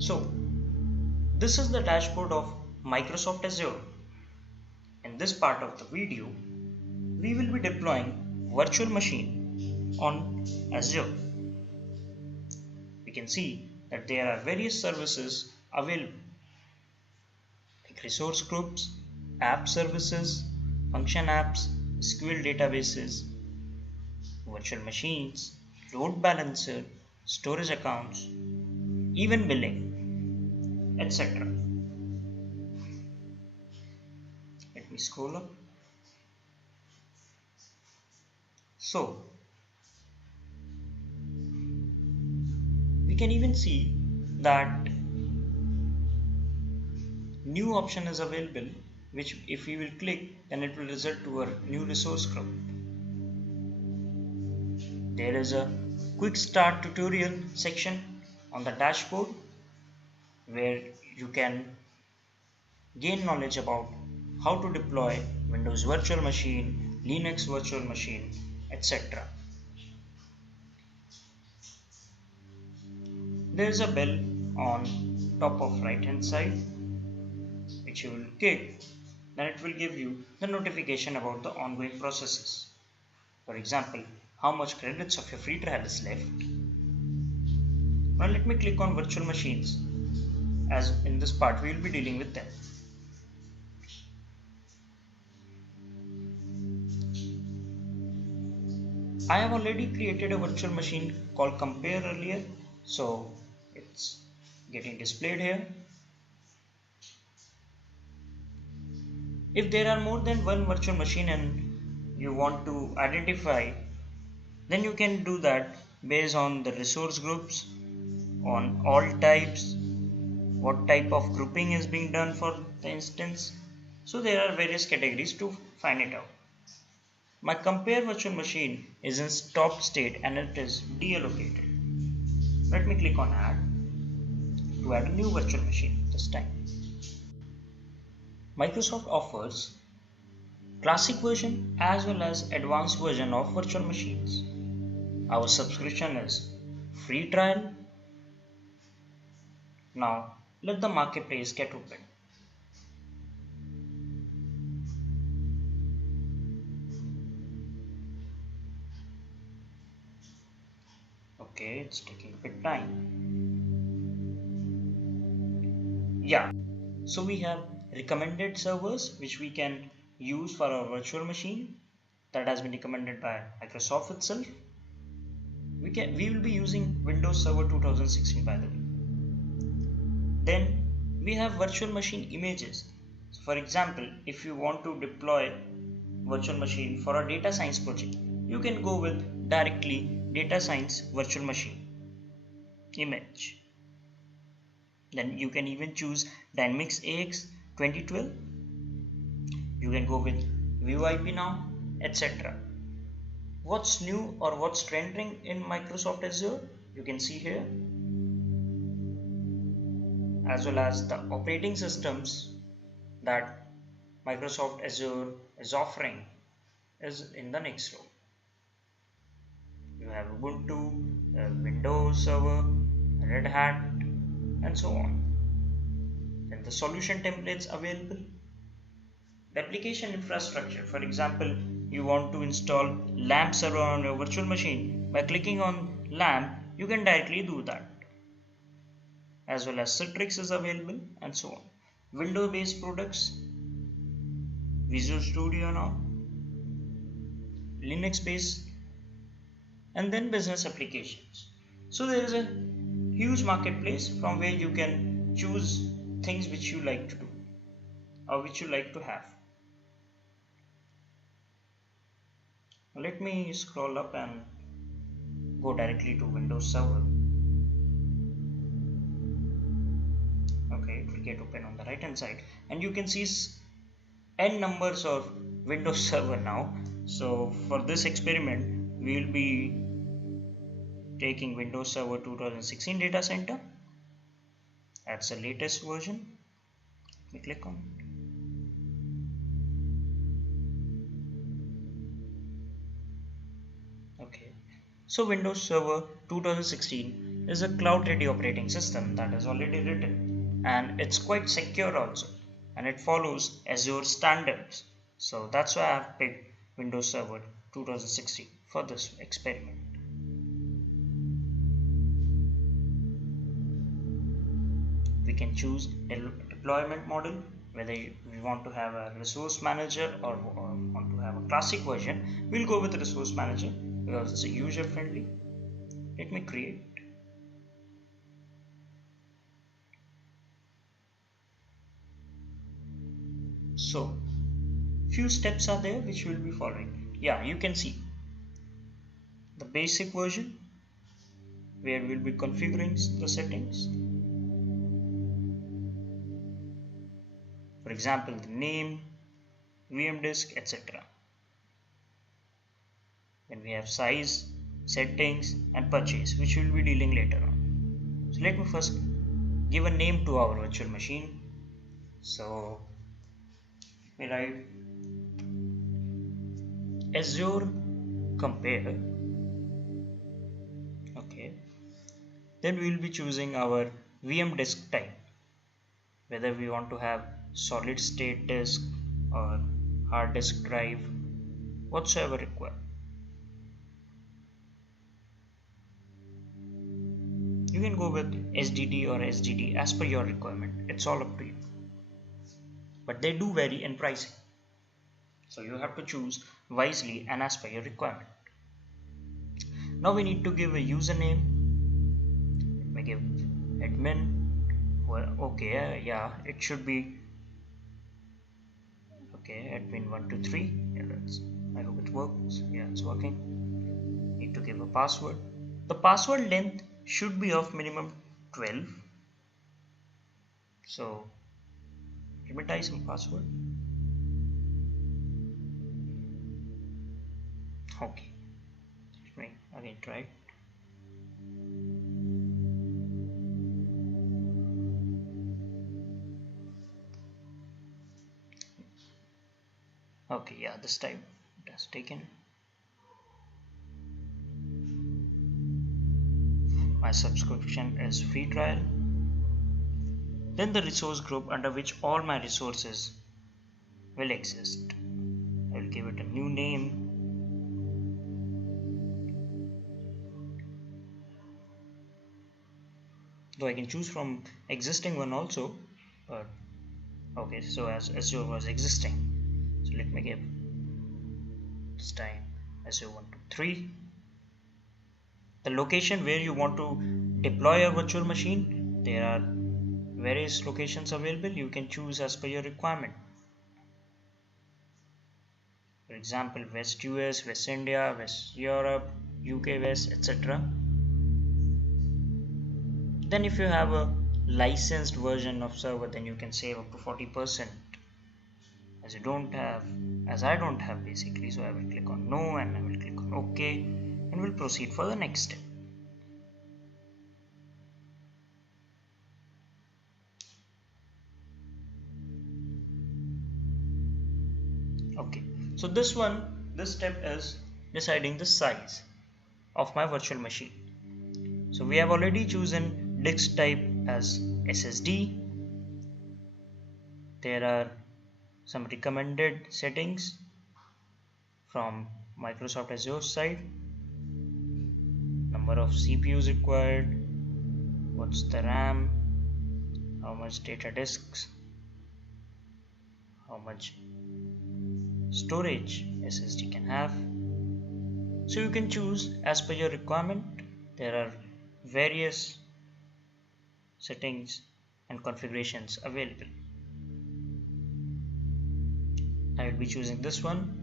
So this is the dashboard of Microsoft Azure. In this part of the video, we will be deploying virtual machine on Azure. We can see that there are various services available like resource groups, app services, function apps, SQL databases, virtual machines, load balancer, storage accounts, even billing, etc. Let me scroll up. So we can even see that new option is available, which if we will click, then it will result to a new resource group. There is a quick start tutorial section on the dashboard where you can gain knowledge about how to deploy Windows virtual machine, Linux virtual machine, etc. There is a bell on top of right hand side which you will click, then it will give you the notification about the ongoing processes. For example, how much credits of your free trial is left. Now let me click on virtual machines, as in this part we will be dealing with them. I have already created a virtual machine called compare earlier, so it's getting displayed here. If there are more than one virtual machine and you want to identify, then you can do that based on the resource groups, on all types, what type of grouping is being done for the instance. So there are various categories to find it out. My compare virtual machine is in stop state and it is deallocated. Let me click on add to add a new virtual machine this time. Microsoft offers classic version as well as advanced version of virtual machines. Our subscription is free trial. Now let the marketplace get open. Okay, it's taking a bit time. Yeah, so we have recommended servers which we can use for our virtual machine that has been recommended by Microsoft itself. We will be using Windows Server 2016 by the way. Then we have virtual machine images. So for example, if you want to deploy virtual machine for a data science project, you can go with directly data science virtual machine image. Then you can even choose Dynamics AX 2012. You can go with VoIP now, etc. What's new or what's trending in Microsoft Azure? You can see here, as well as the operating systems that Microsoft Azure is offering is in the next row. You have Ubuntu, Windows Server, Red Hat, and so on. Then the solution templates available. The application infrastructure, for example, you want to install LAMP server on your virtual machine. By clicking on LAMP, you can directly do that. As well as Citrix is available and so on. Windows based products, Visual Studio now, Linux based, and then business applications. So there is a huge marketplace from where you can choose things which you like to do or which you like to have. Let me scroll up and go directly to Windows Server. Okay, it will get open on the right hand side and you can see n numbers of Windows Server now. So for this experiment we will be taking Windows Server 2016 data center. That's the latest version. Let me click on it. Okay, So Windows Server 2016 is a cloud-ready operating system that is already written, and it's quite secure also, and it follows Azure standards. So that's why I have picked Windows Server 2016 for this experiment. We can choose a deployment model, whether we want to have a resource manager or want to have a classic version. We'll go with the resource manager because it's a user friendly. Let me create. So few steps are there which we'll be following. Yeah, you can see the basic version where we'll be configuring the settings. For example, the name, VM disk, etc. Then we have size, settings and purchase, which we'll be dealing later on. So let me first give a name to our virtual machine. So let me write Azure compare. Okay. Then we will be choosing our VM disk type, whether we want to have solid state disk or hard disk drive, whatsoever required. You can go with SDD or SDD as per your requirement. It's all up to you. But they do vary in pricing. So you have to choose wisely and as per your requirement. Now we need to give a username. Let me give admin. Well, okay, yeah, it should be okay. Admin 123. Yeah, I hope it works. Yeah, it's working. Need to give a password. The password length should be of minimum 12. So let me type some password. Okay, let me again try. Okay, yeah, this time it has taken. My subscription is free trial. Then the resource group under which all my resources will exist. I will give it a new name. Though I can choose from existing one also, but okay, so as Azure was existing, so let me give this time Azure 123. The location where you want to deploy a virtual machine, there are various locations available. You can choose as per your requirement. For example, West US, West India, West Europe, UK West, etc. Then if you have a licensed version of server, then you can save up to 40%. As I don't have basically, so I will click on no and I will click on OK and we'll proceed for the next step. Okay, so this step is deciding the size of my virtual machine. So we have already chosen disk type as SSD. There are some recommended settings from Microsoft Azure side. Number of CPUs required, what's the RAM, how much data disks, how much storage SSD can have. So you can choose as per your requirement. There are various settings and configurations available. I will be choosing this one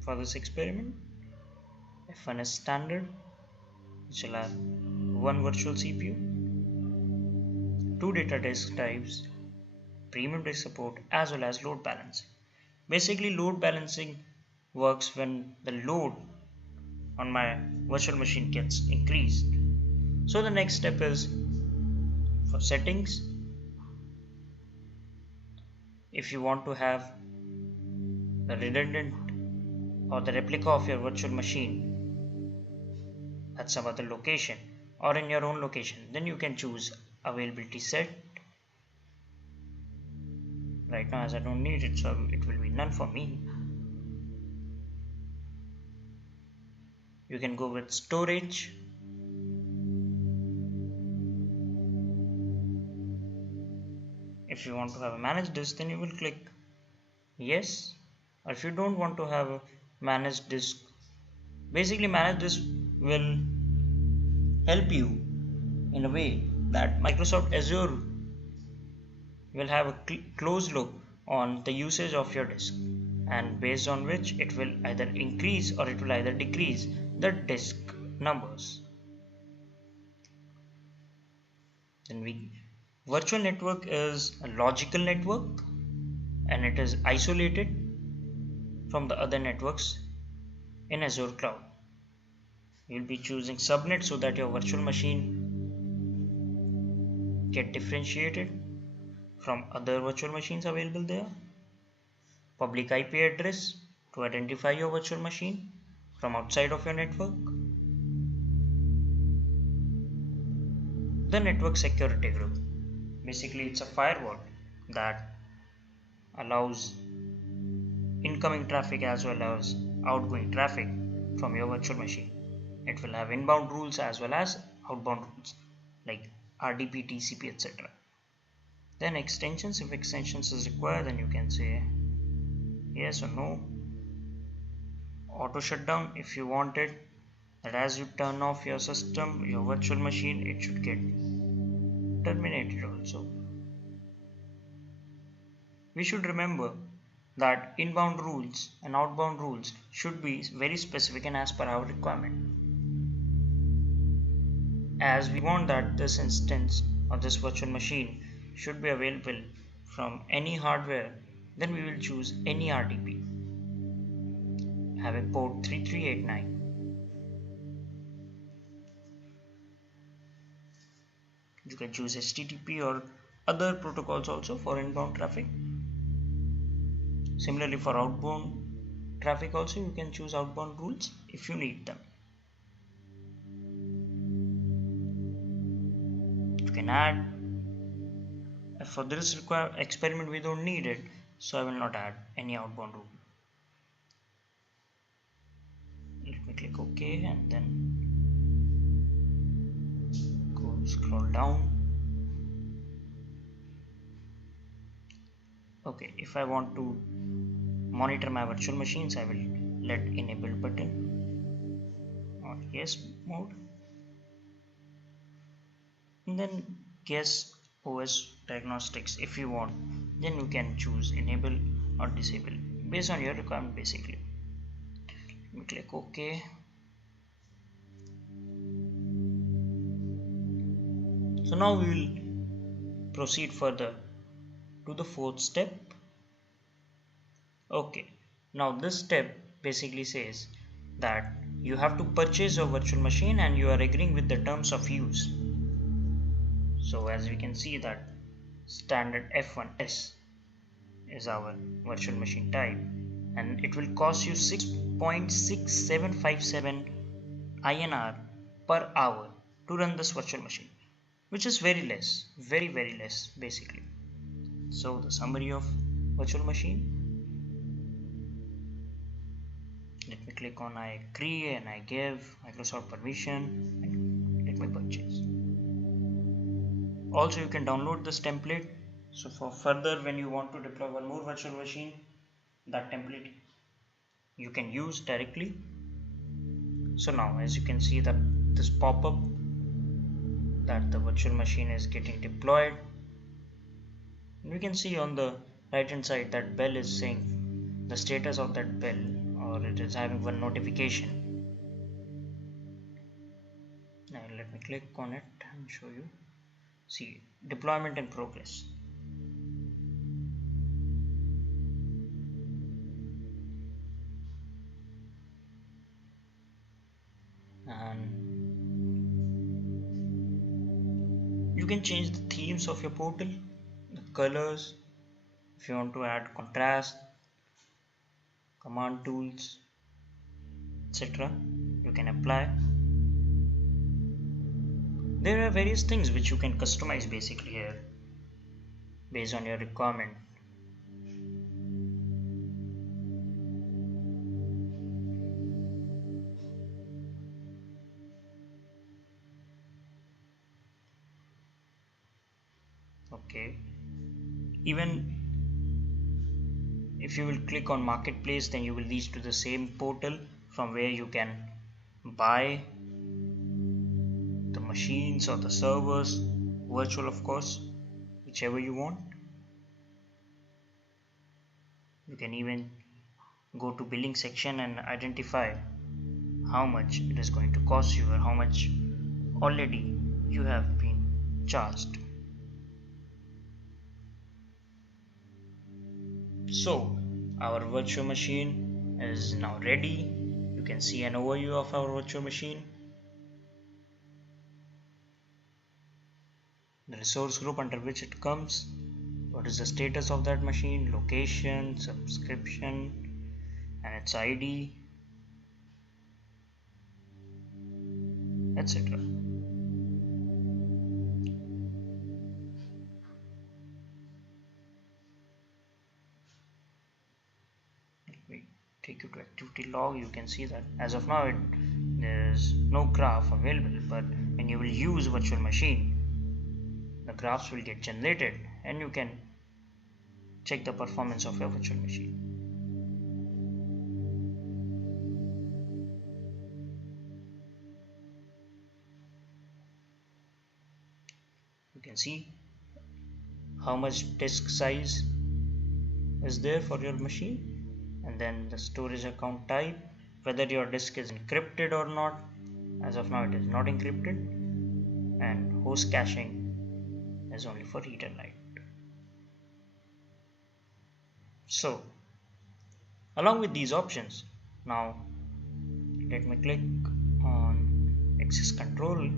for this experiment. F1 is standard, which will have one virtual CPU, 2 data disk types, premium disk support, as well as load balancing. Basically, load balancing works when the load on my virtual machine gets increased. So the next step is for settings. If you want to have the redundant or the replica of your virtual machine at some other location or in your own location, then you can choose availability set. Right now, as I don't need it, so it will be none for me. You can go with storage. If you want to have a managed disk, then you will click yes. Or if you don't want to have a managed disk, basically managed disk will help you in a way that Microsoft Azure will have a closed look on the usage of your disk, and based on which it will either increase or it will either decrease the disk numbers. Then virtual network is a logical network, and it is isolated from the other networks in Azure cloud. You'll be choosing subnet so that your virtual machine get differentiated from other virtual machines available there. Public IP address to identify your virtual machine from outside of your network. The network security group. Basically, it's a firewall that allows incoming traffic as well as outgoing traffic from your virtual machine. It will have inbound rules as well as outbound rules like RDP, TCP, etc. Then extensions. If extensions is required, then you can say yes or no. Auto shutdown, if you want it, that as you turn off your system, your virtual machine, it should get terminated also. We should remember that inbound rules and outbound rules should be very specific and as per our requirement. As we want that this instance or this virtual machine should be available from any hardware, then we will choose any RDP having port 3389. You can choose HTTP or other protocols also for inbound traffic. Similarly, for outbound traffic also, you can choose outbound rules if you need them. You can add. For this experiment, we don't need it, so I will not add any outbound rule. Let me click OK and then scroll down. Okay, if I want to monitor my virtual machines, I will let enable button on yes mode, and then guess OS diagnostics. If you want, then you can choose enable or disable based on your requirement. Basically, let me click OK. So now we will proceed further to the fourth step. Okay, now this step basically says that you have to purchase a virtual machine and you are agreeing with the terms of use. So as we can see that standard F1S is our virtual machine type, and it will cost you 6.6757 INR per hour to run this virtual machine, which is very less, very less basically. So the summary of virtual machine. Let me click on I agree and I give Microsoft permission and let me purchase. Also, you can download this template. So for further, when you want to deploy one more virtual machine, that template you can use directly. So now, as you can see that this pop-up that the virtual machine is getting deployed. We can see on the right hand side that bell is saying the status of that bell, or it is having one notification. Now let me click on it and show you. See, deployment in progress. And you can change the themes of your portal, the colors, if you want to add contrast, command tools, etc. You can apply. There are various things which you can customize basically here based on your requirement. Okay, even if you will click on Marketplace, then you will reach to the same portal from where you can buy the machines or the servers, virtual of course, whichever you want. You can even go to billing section and identify how much it is going to cost you or how much already you have been charged. So our virtual machine is now ready. You can see an overview of our virtual machine, the resource group under which it comes, what is the status of that machine, location, subscription and its ID, etc. Take you to activity log. You can see that as of now there is no graph available, but when you will use virtual machine, the graphs will get generated and you can check the performance of your virtual machine. You can see how much disk size is there for your machine, and then the storage account type, whether your disk is encrypted or not. As of now it is not encrypted, and host caching is only for read and write. So along with these options, now let me click on access control.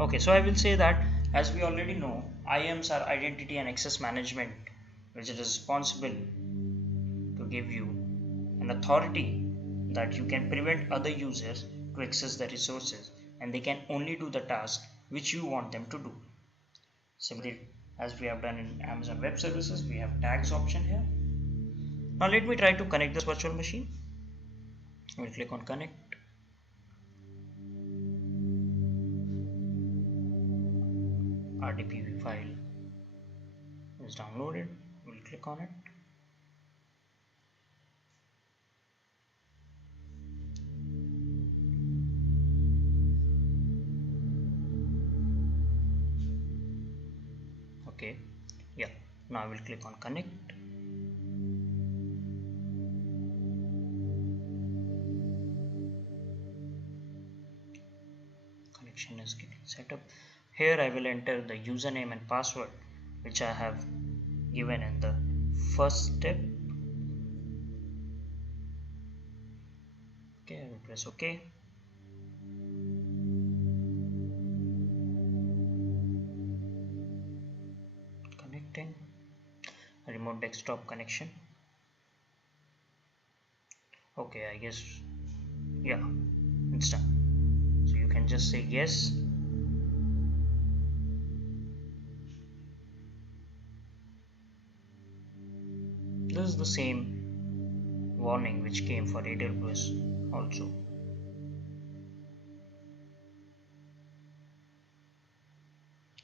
Okay, so I will say that as we already know, IAMs are identity and access management, which is responsible to give you an authority that you can prevent other users to access the resources, and they can only do the task which you want them to do. Similarly, as we have done in Amazon Web Services, we have tags option here. Now let me try to connect this virtual machine. We'll click on connect. RDP file is downloaded. We'll click on it. Okay, yeah, now I will click on connect. Connection is getting set up. Here I will enter the username and password which I have given in the first step. Okay, I will press OK. Connecting. A remote desktop connection. Okay, I guess, yeah, it's done. So you can just say yes. This is the same warning which came for AWS also.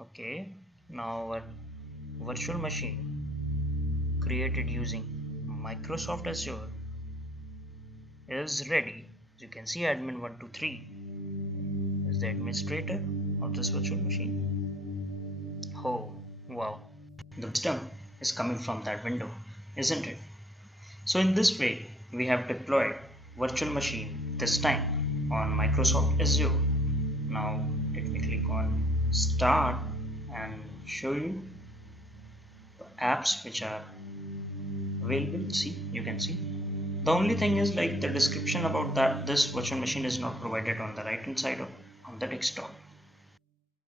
Okay, now our virtual machine created using Microsoft Azure is ready. As you can see, admin123 is the administrator of this virtual machine. Oh wow, the wisdom is coming from that window, isn't it? So in this way we have deployed virtual machine, this time on Microsoft Azure. Now let me click on start and show you the apps which are available. See, you can see the only thing is like the description about that this virtual machine is not provided on the right hand side on the desktop.